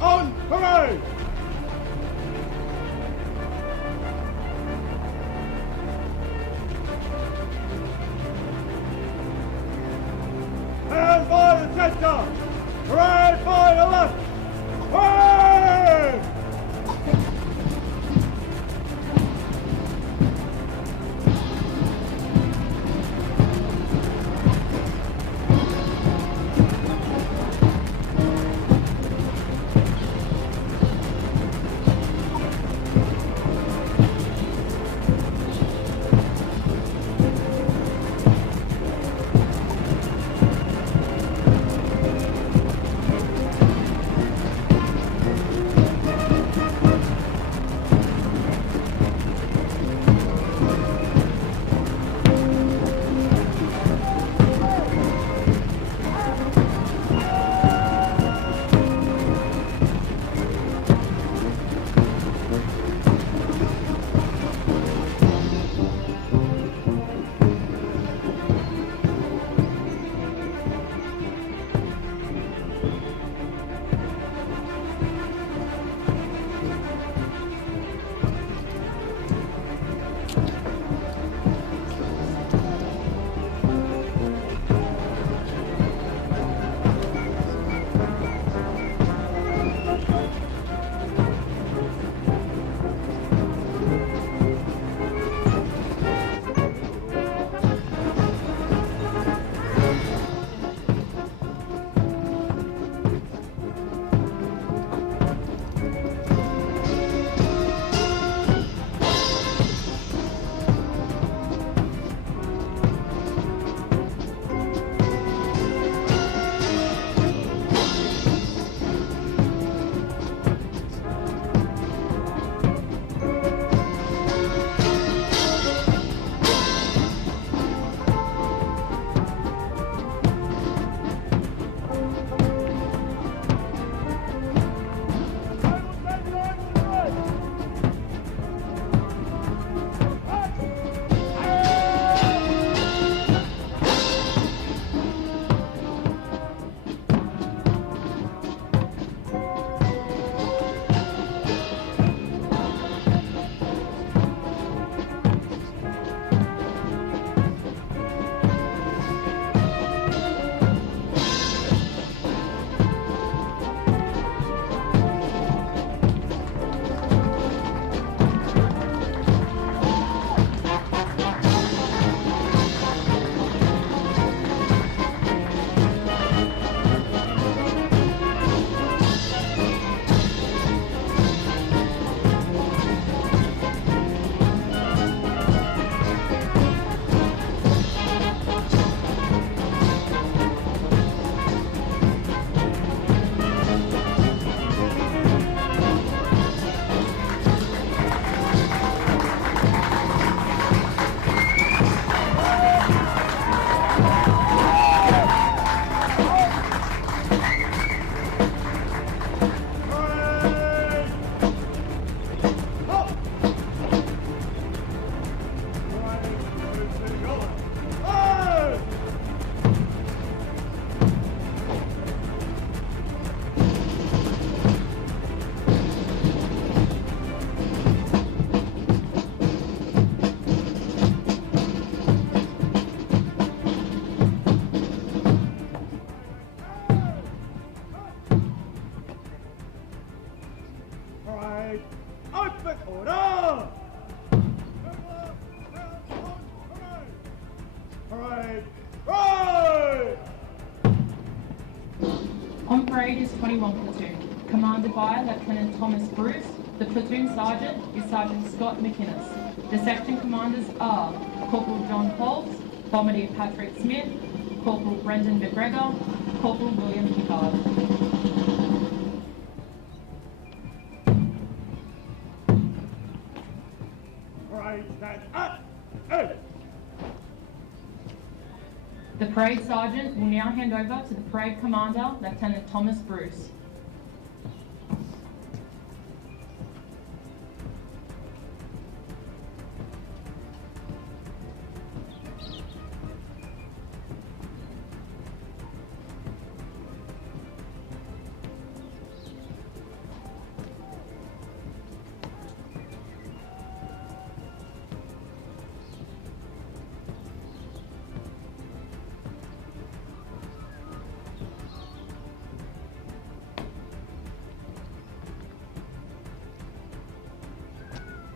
On parade! Stand by the center! Parade by the left! Parade! On parade is 21 Platoon, commanded by Lieutenant Thomas Bruce. The platoon sergeant is Sergeant Scott McInnes. The section commanders are Corporal John Holtz, Bombardier Patrick Smith, Corporal Brendan McGregor, Corporal William Pickard. Parade stand up! Hey! The parade sergeant will now hand over to the parade commander, Lieutenant Thomas Bruce.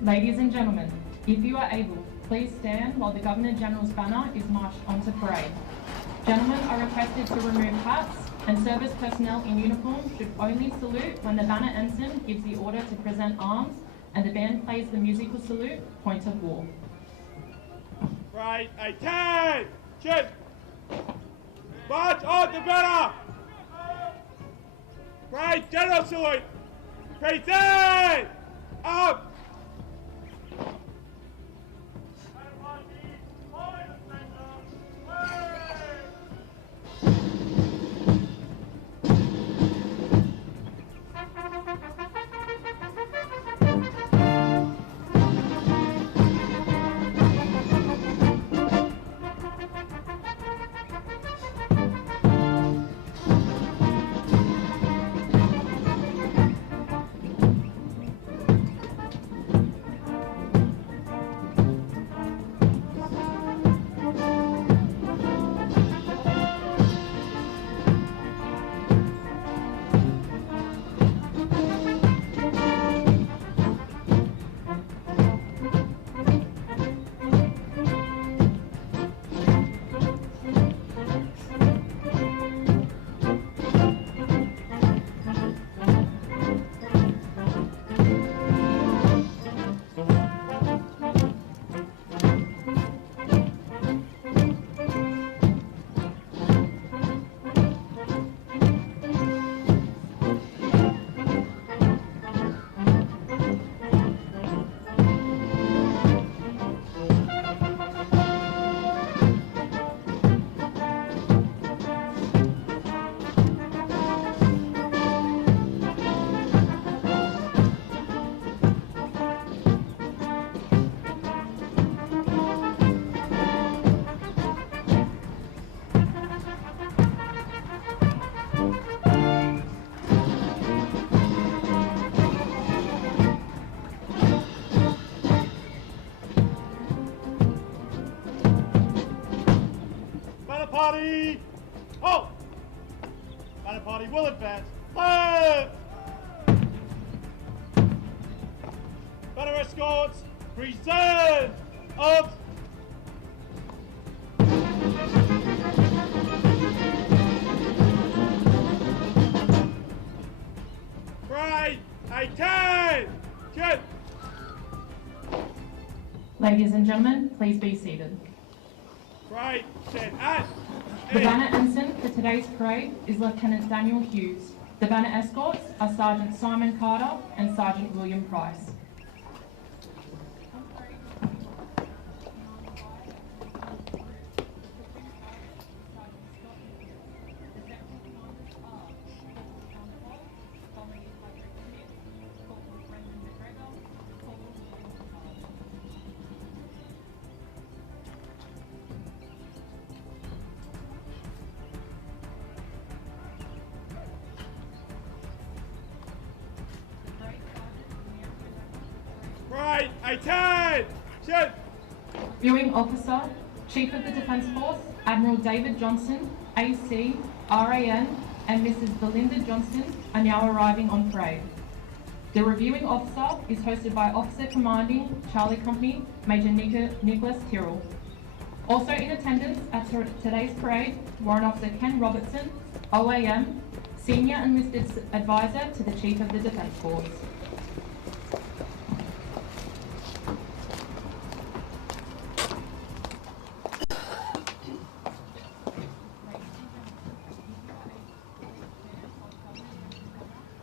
Ladies and gentlemen, if you are able, please stand while the Governor-General's banner is marched onto parade. Gentlemen are requested to remove hats, and service personnel in uniform should only salute when the banner ensign gives the order to present arms and the band plays the musical salute, point of war. Right, attention! March on the banner! Right, general salute! Present! Up! Party! Oh! Banner party will advance. Left! Banner escorts, present! Up! Right, attention! Ladies and gentlemen, please be seated. Right, set, and... The banner ensign for today's parade is Lieutenant Daniel Hughes. The banner escorts are Sergeant Simon Carter and Sergeant William Price. Right, attention! Viewing Officer, Chief of the Defence Force, Admiral David Johnson, AC, RAN, and Mrs. Belinda Johnston are now arriving on parade. The Reviewing Officer is hosted by Officer Commanding Charlie Company, Major Nicholas Tyrrell. Also in attendance at today's parade, Warrant Officer Ken Robertson, OAM, Senior Enlisted Advisor to the Chief of the Defence Force.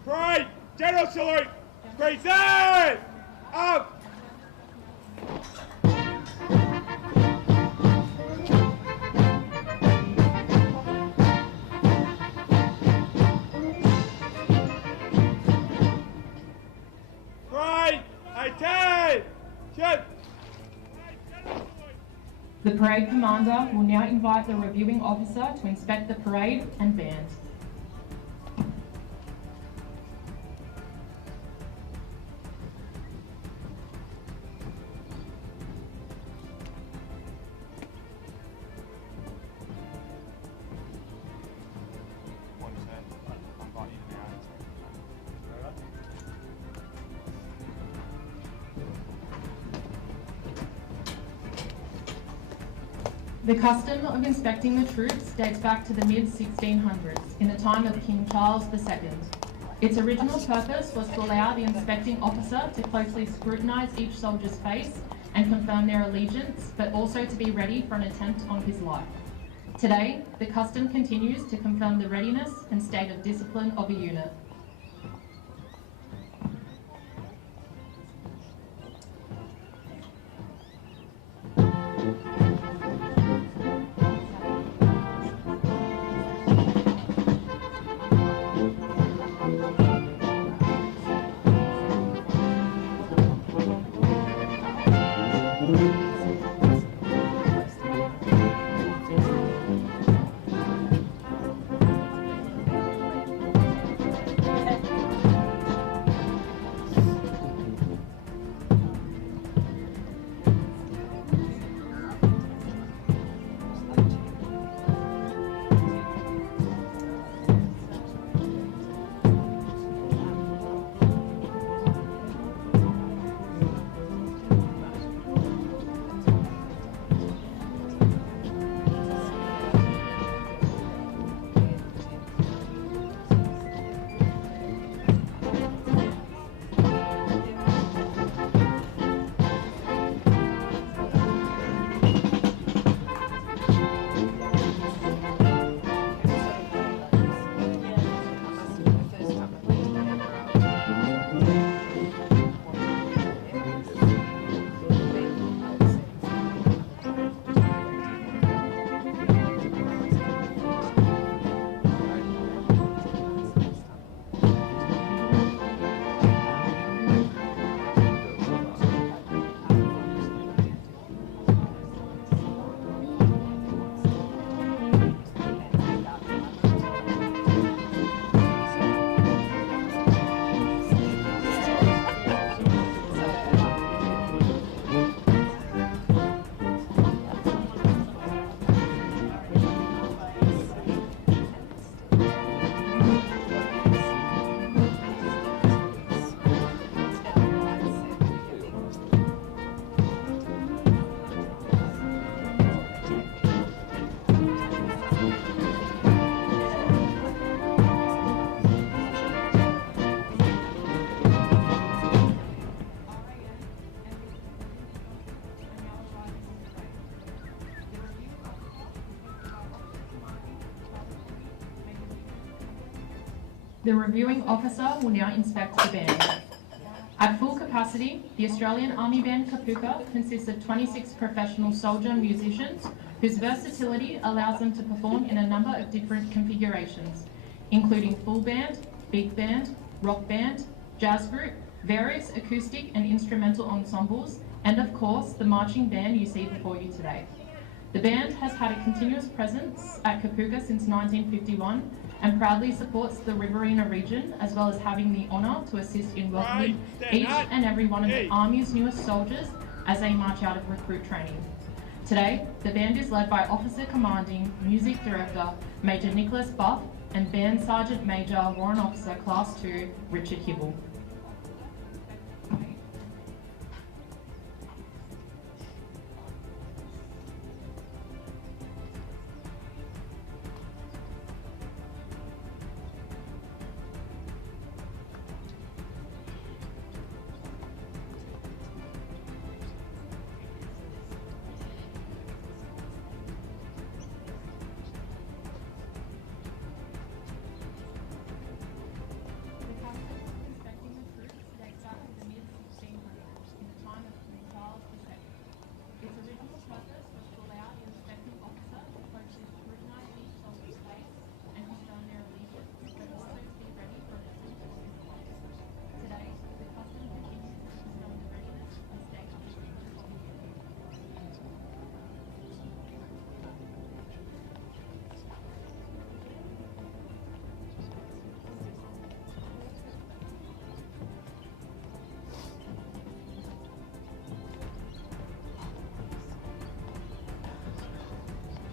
Right, general salute! Present! Up! Right, attention! The parade commander will now invite the reviewing officer to inspect the parade and band. The custom of inspecting the troops dates back to the mid-1600s, in the time of King Charles II. Its original purpose was to allow the inspecting officer to closely scrutinise each soldier's face and confirm their allegiance, but also to be ready for an attempt on his life. Today, the custom continues to confirm the readiness and state of discipline of a unit. The reviewing officer will now inspect the band. At full capacity, the Australian Army Band Kapooka consists of 26 professional soldier musicians whose versatility allows them to perform in a number of different configurations, including full band, big band, rock band, jazz group, various acoustic and instrumental ensembles, and of course, the marching band you see before you today. The band has had a continuous presence at Kapooka since 1951 and proudly supports the Riverina region, as well as having the honour to assist in welcoming each and every one of the Army's newest soldiers as they march out of recruit training. Today, the band is led by Officer Commanding Music Director Major Nicholas Buff and Band Sergeant Major Warrant Officer Class 2 Richard Hibble.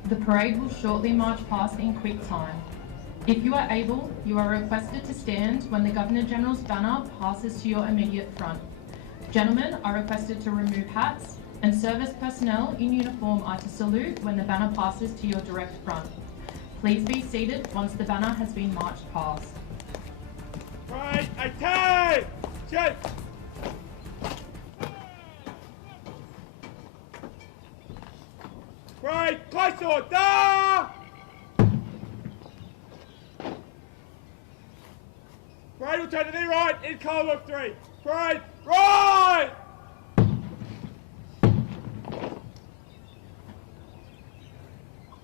The parade will shortly march past in quick time. If you are able, you are requested to stand when the Governor-General's banner passes to your immediate front. Gentlemen are requested to remove hats, and service personnel in uniform are to salute when the banner passes to your direct front. Please be seated once the banner has been marched past. Right, attention! Right, close order! Right, we'll turn to the right, in column of 3. Right, right!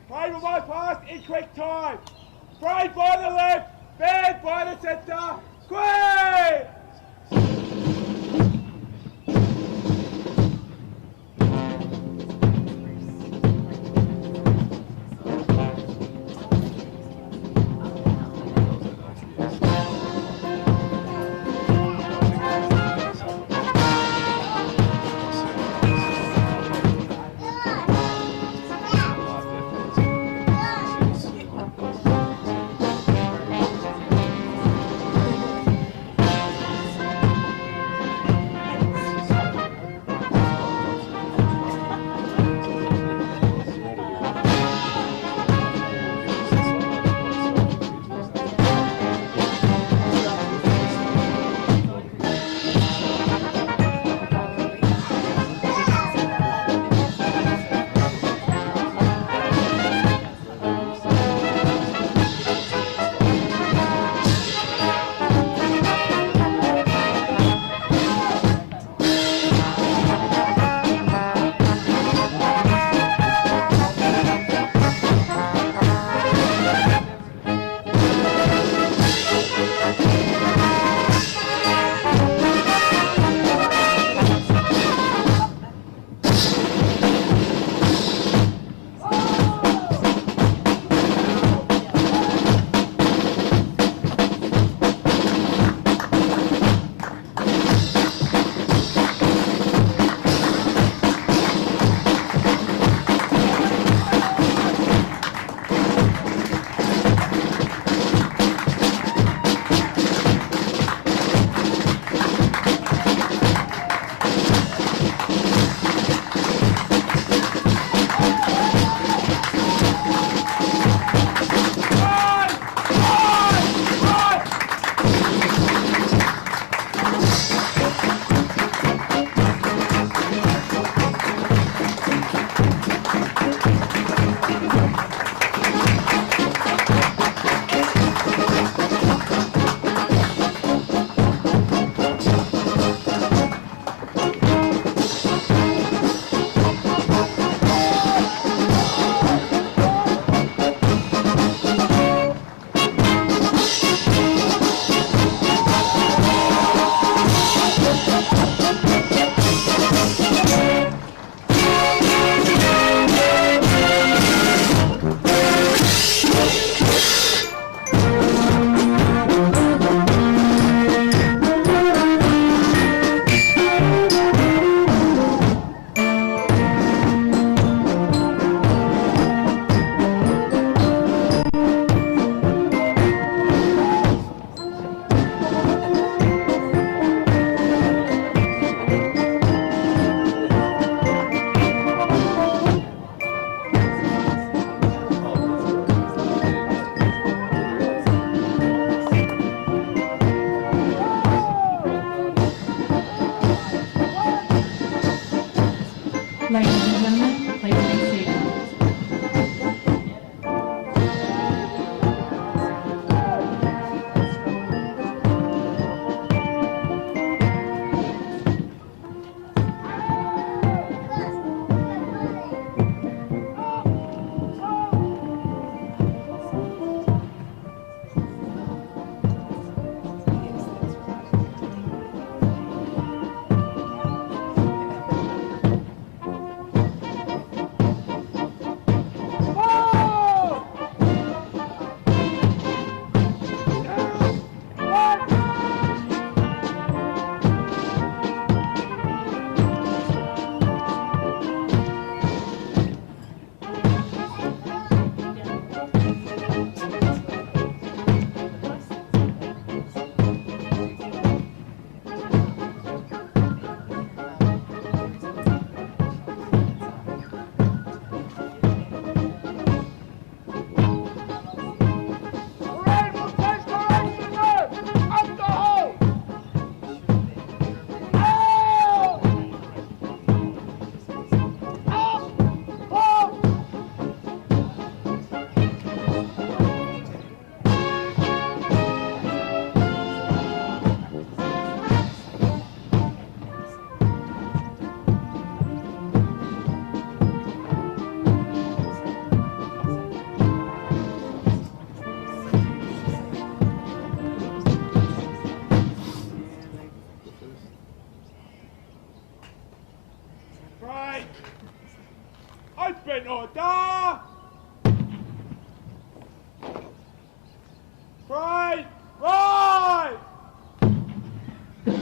Right, we'll march past in quick time. Right by the left, bend by the centre, quick!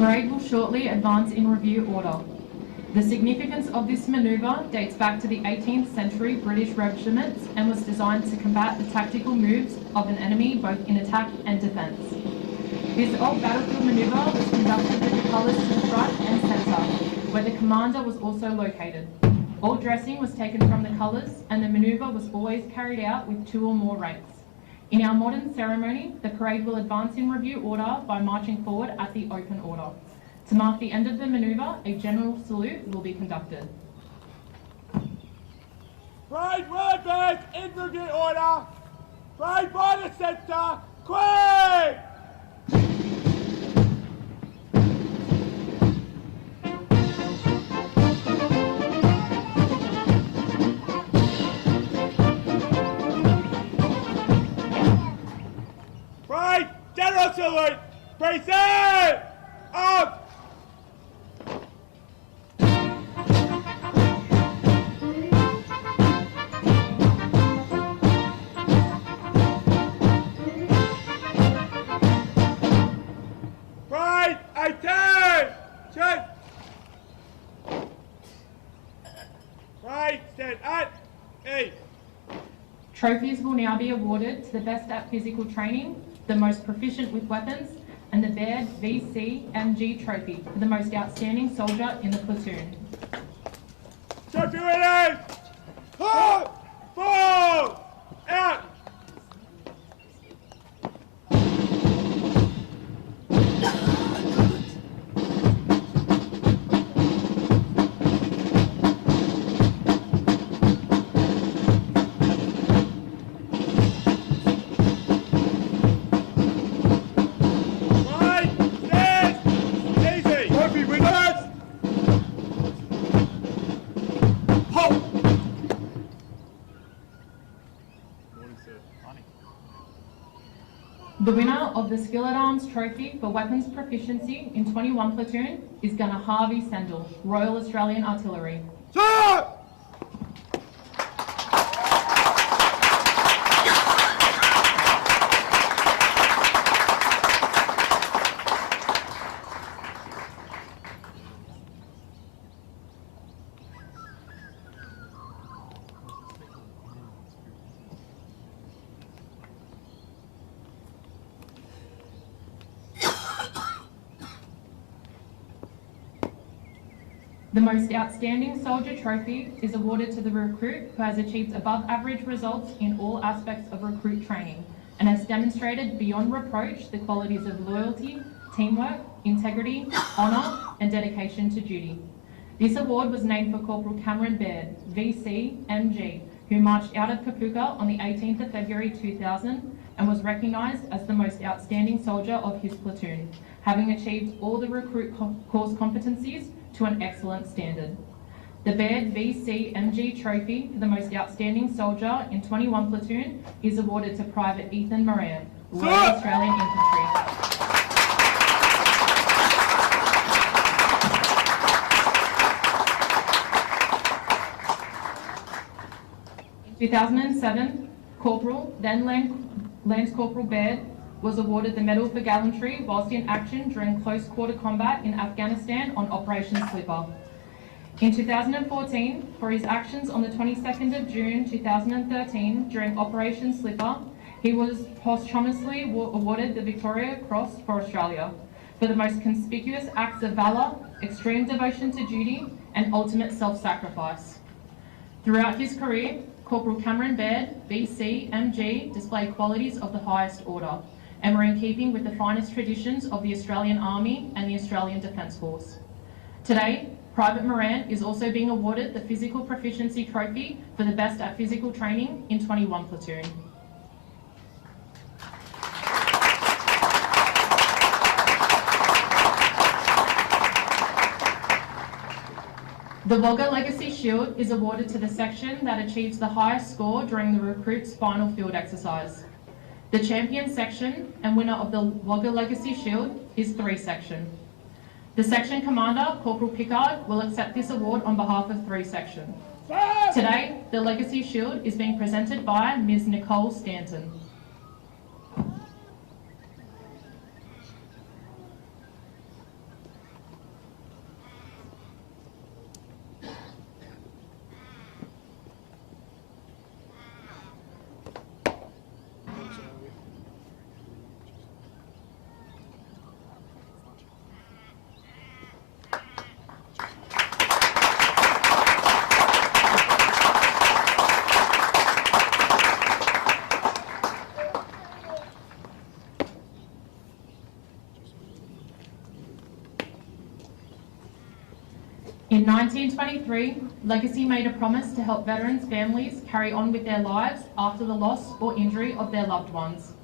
parade will shortly advance in review order. The significance of this manoeuvre dates back to the 18th century British regiments and was designed to combat the tactical moves of an enemy both in attack and defence. This old battlefield manoeuvre was conducted with the colours to the front and centre, where the commander was also located. All dressing was taken from the colours and the manoeuvre was always carried out with 2 or more ranks. In our modern ceremony, the parade will advance in review order by marching forward at the open order. To mark the end of the manoeuvre, a general salute will be conducted. Parade will advance in review order. Parade by the centre. Queen! Parade, general salute. Present! Up! Right, attention! Right, stand at E. Trophies will now be awarded to the best at physical training, the most proficient with weapons, and the Baird VC-MG Trophy for the most outstanding soldier in the platoon. Trophy winners! 4, out! The winner of the Skill at Arms Trophy for Weapons Proficiency in 21 Platoon is Gunner Harvey Sendell, Royal Australian Artillery. Sir! The Most Outstanding Soldier Trophy is awarded to the recruit who has achieved above average results in all aspects of recruit training and has demonstrated beyond reproach the qualities of loyalty, teamwork, integrity, honour and dedication to duty. This award was named for Corporal Cameron Baird, VC-MG, who marched out of Kapooka on the 18th of February 2000 and was recognised as the most outstanding soldier of his platoon, having achieved all the recruit course competencies to an excellent standard. The Baird VC-MG Trophy for the most outstanding soldier in 21 Platoon is awarded to Private Ethan Moran, Royal Australian Infantry. In 2007, Corporal, then Lance Corporal Baird, was awarded the Medal for Gallantry whilst in action during close quarter combat in Afghanistan on Operation Slipper. In 2014, for his actions on the 22nd of June 2013 during Operation Slipper, he was posthumously awarded the Victoria Cross for Australia for the most conspicuous acts of valour, extreme devotion to duty and ultimate self-sacrifice. Throughout his career, Corporal Cameron Baird, VC-MG, displayed qualities of the highest order and were in keeping with the finest traditions of the Australian Army and the Australian Defence Force. Today, Private Moran is also being awarded the Physical Proficiency Trophy for the best at physical training in 21 Platoon. The Wagga Legacy Shield is awarded to the section that achieves the highest score during the recruit's final field exercise. The champion section and winner of the Wagga Legacy Shield is 3 Section. The section commander, Corporal Pickard, will accept this award on behalf of 3 Section. Today, the Legacy Shield is being presented by Ms. Nicole Stanton. In 1923, Legacy made a promise to help veterans' families carry on with their lives after the loss or injury of their loved ones.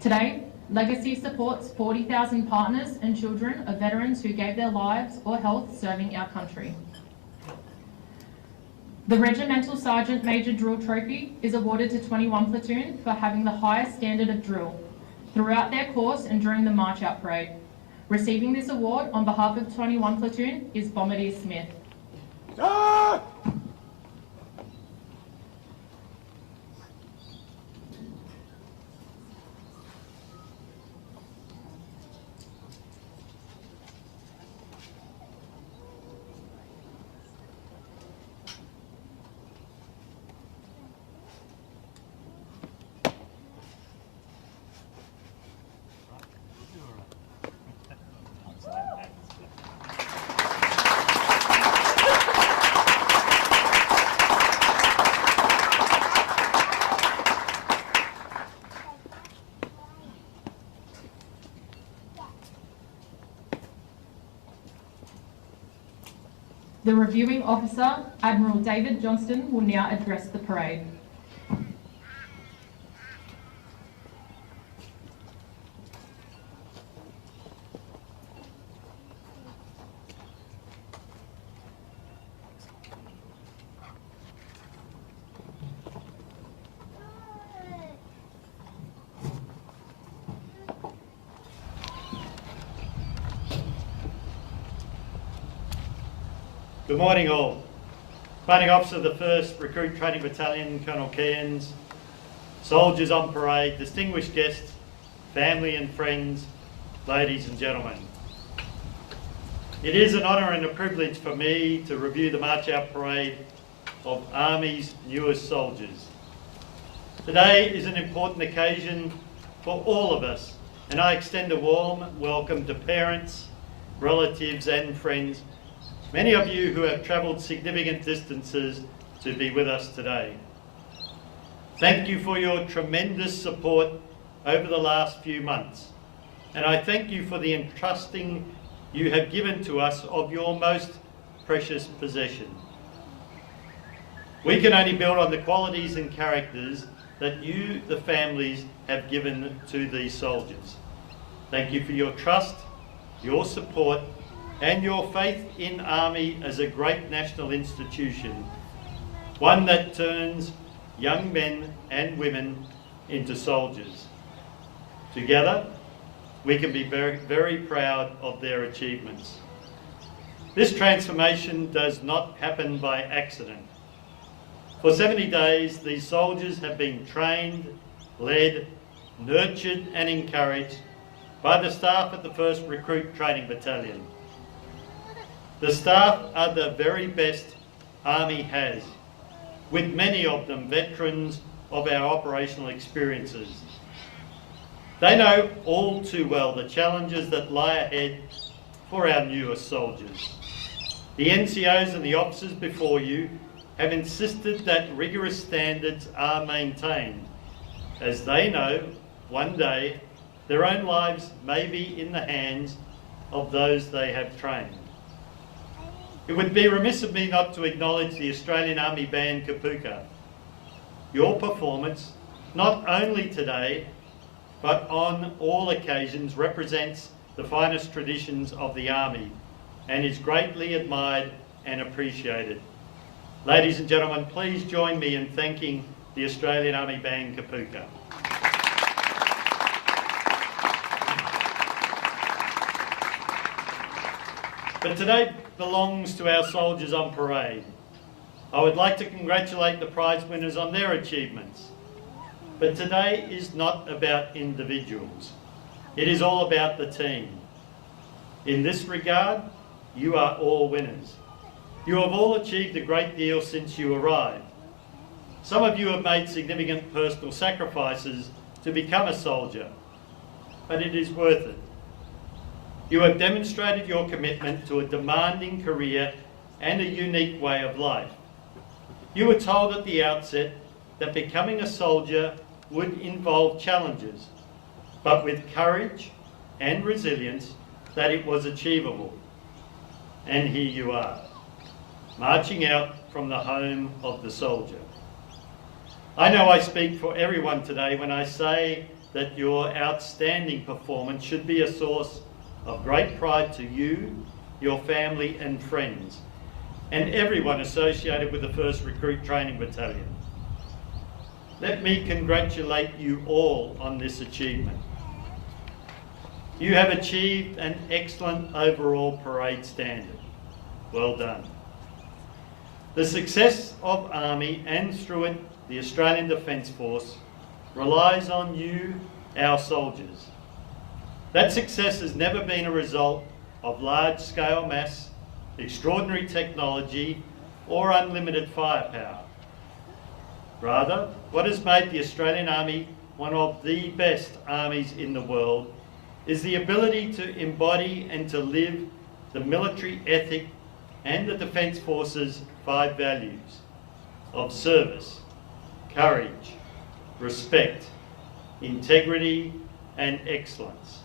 Today, Legacy supports 40,000 partners and children of veterans who gave their lives or health serving our country. The Regimental Sergeant Major Drill Trophy is awarded to 21 Platoon for having the highest standard of drill throughout their course and during the March Out Parade. Receiving this award on behalf of 21 Platoon is Bombardier Smith. Ah! The reviewing officer, Admiral David Johnston, will now address the parade. Good morning all. Training Officer of the 1st Recruit Training Battalion, Colonel Cairns, soldiers on parade, distinguished guests, family and friends, ladies and gentlemen. It is an honour and a privilege for me to review the March Out Parade of Army's newest soldiers. Today is an important occasion for all of us, and I extend a warm welcome to parents, relatives and friends, many of you who have travelled significant distances to be with us today. Thank you for your tremendous support over the last few months, and I thank you for the entrusting you have given to us of your most precious possession. We can only build on the qualities and characters that you, the families, have given to these soldiers. Thank you for your trust, your support, and your faith in Army as a great national institution, one that turns young men and women into soldiers. Together, we can be very, very proud of their achievements. This transformation does not happen by accident. For 70 days, these soldiers have been trained, led, nurtured and encouraged by the staff at the 1st Recruit Training Battalion. The staff are the very best Army has, with many of them veterans of our operational experiences. They know all too well the challenges that lie ahead for our newest soldiers. The NCOs and the officers before you have insisted that rigorous standards are maintained, as they know one day their own lives may be in the hands of those they have trained. It would be remiss of me not to acknowledge the Australian Army Band Kapooka. Your performance, not only today, but on all occasions, represents the finest traditions of the Army and is greatly admired and appreciated. Ladies and gentlemen, please join me in thanking the Australian Army Band Kapooka. But today belongs to our soldiers on parade. I would like to congratulate the prize winners on their achievements. But today is not about individuals. It is all about the team. In this regard, you are all winners. You have all achieved a great deal since you arrived. Some of you have made significant personal sacrifices to become a soldier, but it is worth it. You have demonstrated your commitment to a demanding career and a unique way of life. You were told at the outset that becoming a soldier would involve challenges, but with courage and resilience that it was achievable. And here you are. marching out from the home of the soldier. I know I speak for everyone today when I say that your outstanding performance should be a source of great pride to you, your family and friends, and everyone associated with the 1st Recruit Training Battalion. Let me congratulate you all on this achievement. You have achieved an excellent overall parade standard. Well done. The success of Army and through it the Australian Defence Force relies on you, our soldiers. That success has never been a result of large-scale mass, extraordinary technology or unlimited firepower. Rather, what has made the Australian Army one of the best armies in the world is the ability to embody and to live the military ethic and the Defence Force's 5 values of service, courage, respect, integrity and excellence.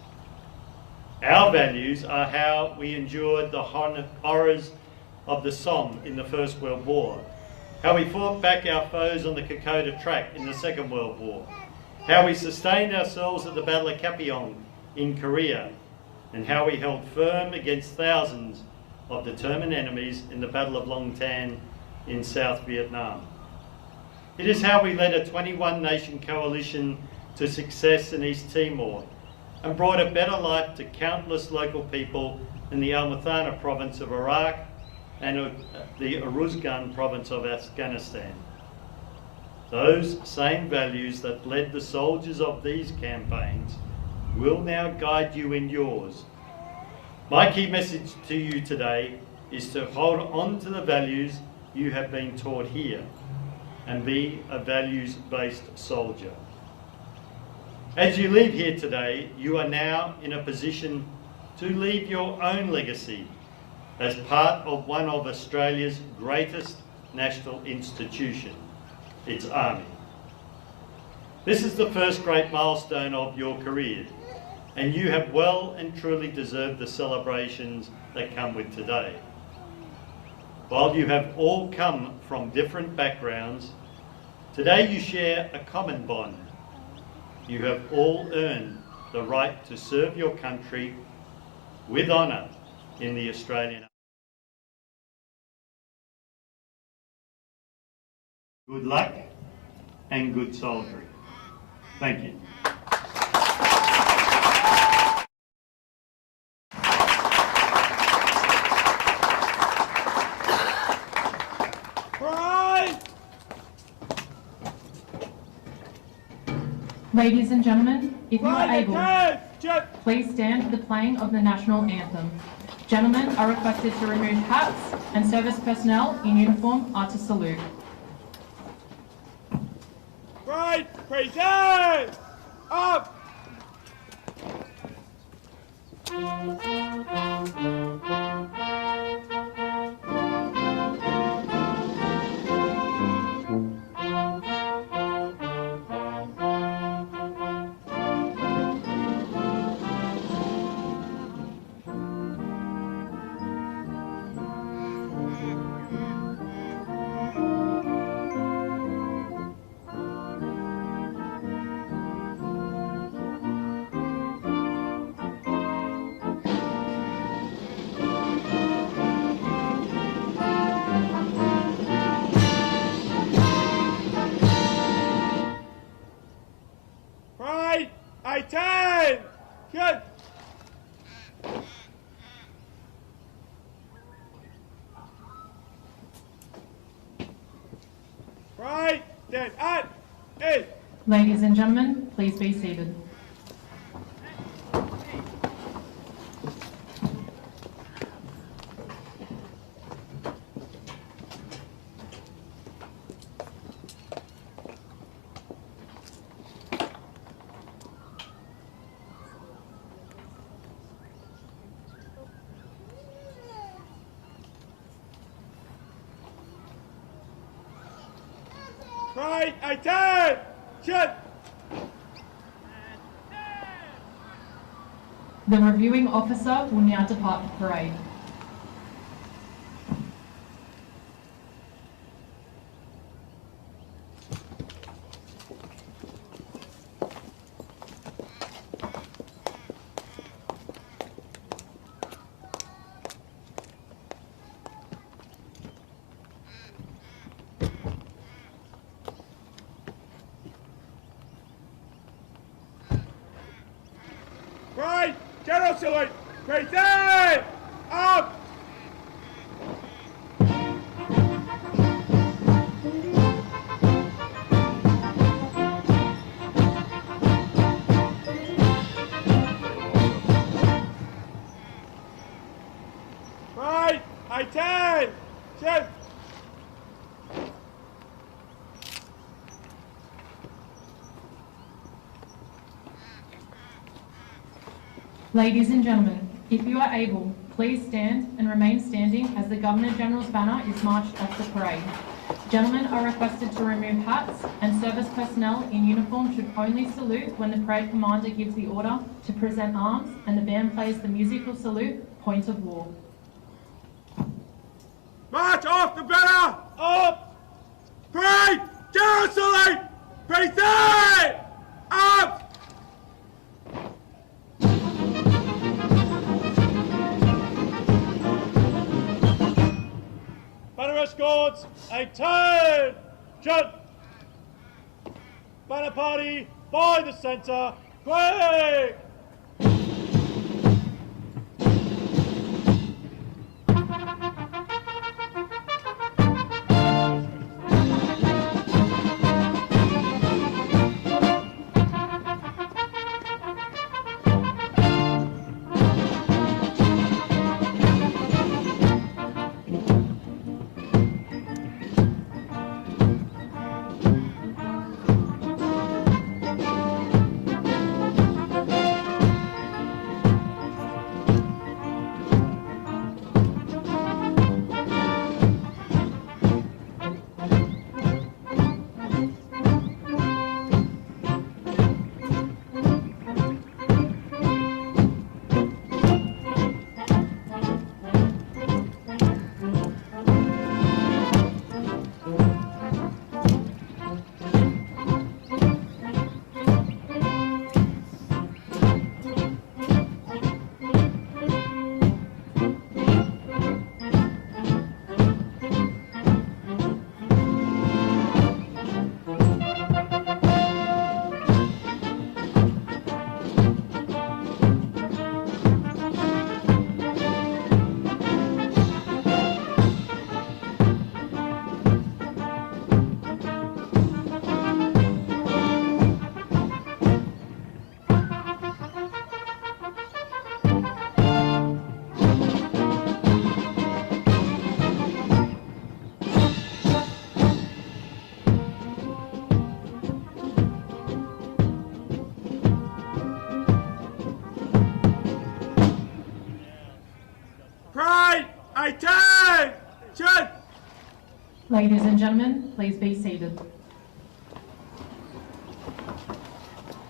Our values are how we endured the horrors of the Somme in the First World War, how we fought back our foes on the Kapooka track in the Second World War, how we sustained ourselves at the Battle of Kapooka in Korea, and how we held firm against thousands of determined enemies in the Battle of Long Tan in South Vietnam. It is how we led a 21-nation coalition to success in East Timor and brought a better life to countless local people in the Al-Mathana province of Iraq and the Uruzgan province of Afghanistan. Those same values that led the soldiers of these campaigns will now guide you in yours. My key message to you today is to hold on to the values you have been taught here and be a values-based soldier. As you leave here today, you are now in a position to leave your own legacy as part of one of Australia's greatest national institution, its Army. This is the first great milestone of your career, and you have well and truly deserved the celebrations that come with today. While you have all come from different backgrounds, today you share a common bond. You have all earned the right to serve your country with honour in the Australian Army. Good luck and good soldiering. Thank you. Ladies and gentlemen, if you are able, please stand for the playing of the national anthem. Gentlemen are requested to remove hats and service personnel in uniform are to salute. Right, present! Up! Right, 18! Good! Right, then at 8! Ladies and gentlemen, please be seated. Right, 18! Shoot! The reviewing officer will now depart the parade. Parade, general salute. Present! Up! Right, I-10, shift. Ladies and gentlemen, if you are able, please stand and remain standing as the Governor-General's banner is marched off the parade. Gentlemen are requested to remove hats, and service personnel in uniform should only salute when the parade commander gives the order to present arms and the band plays the musical salute, point of war. March off the banner! Up! Parade! General salute! Present! Up! Banner escorts, attention! Banner party by the centre, quick! Attention! Ladies and gentlemen, please be seated.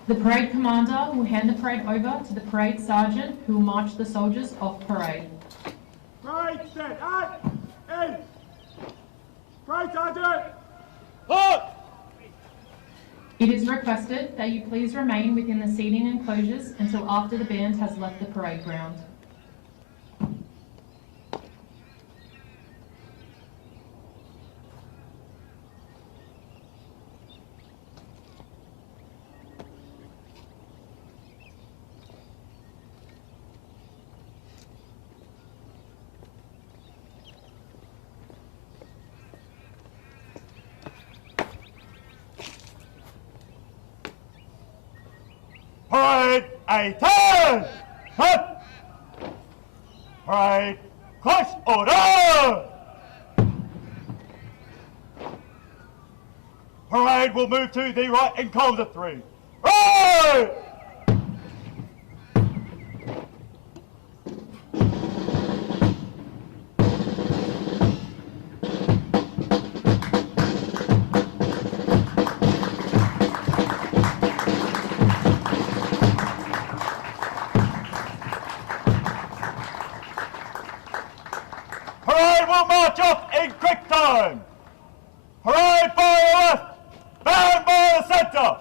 The parade commander will hand the parade over to the parade sergeant who will march the soldiers off parade. Parade set, at, in! Parade sergeant! Halt! It is requested that you please remain within the seating enclosures until after the band has left the parade ground. Parade, attention! Hut! Parade, close order! Parade will move to the right in columns of three. Right! Parade will march off in quick time. Parade by the left, band by the centre.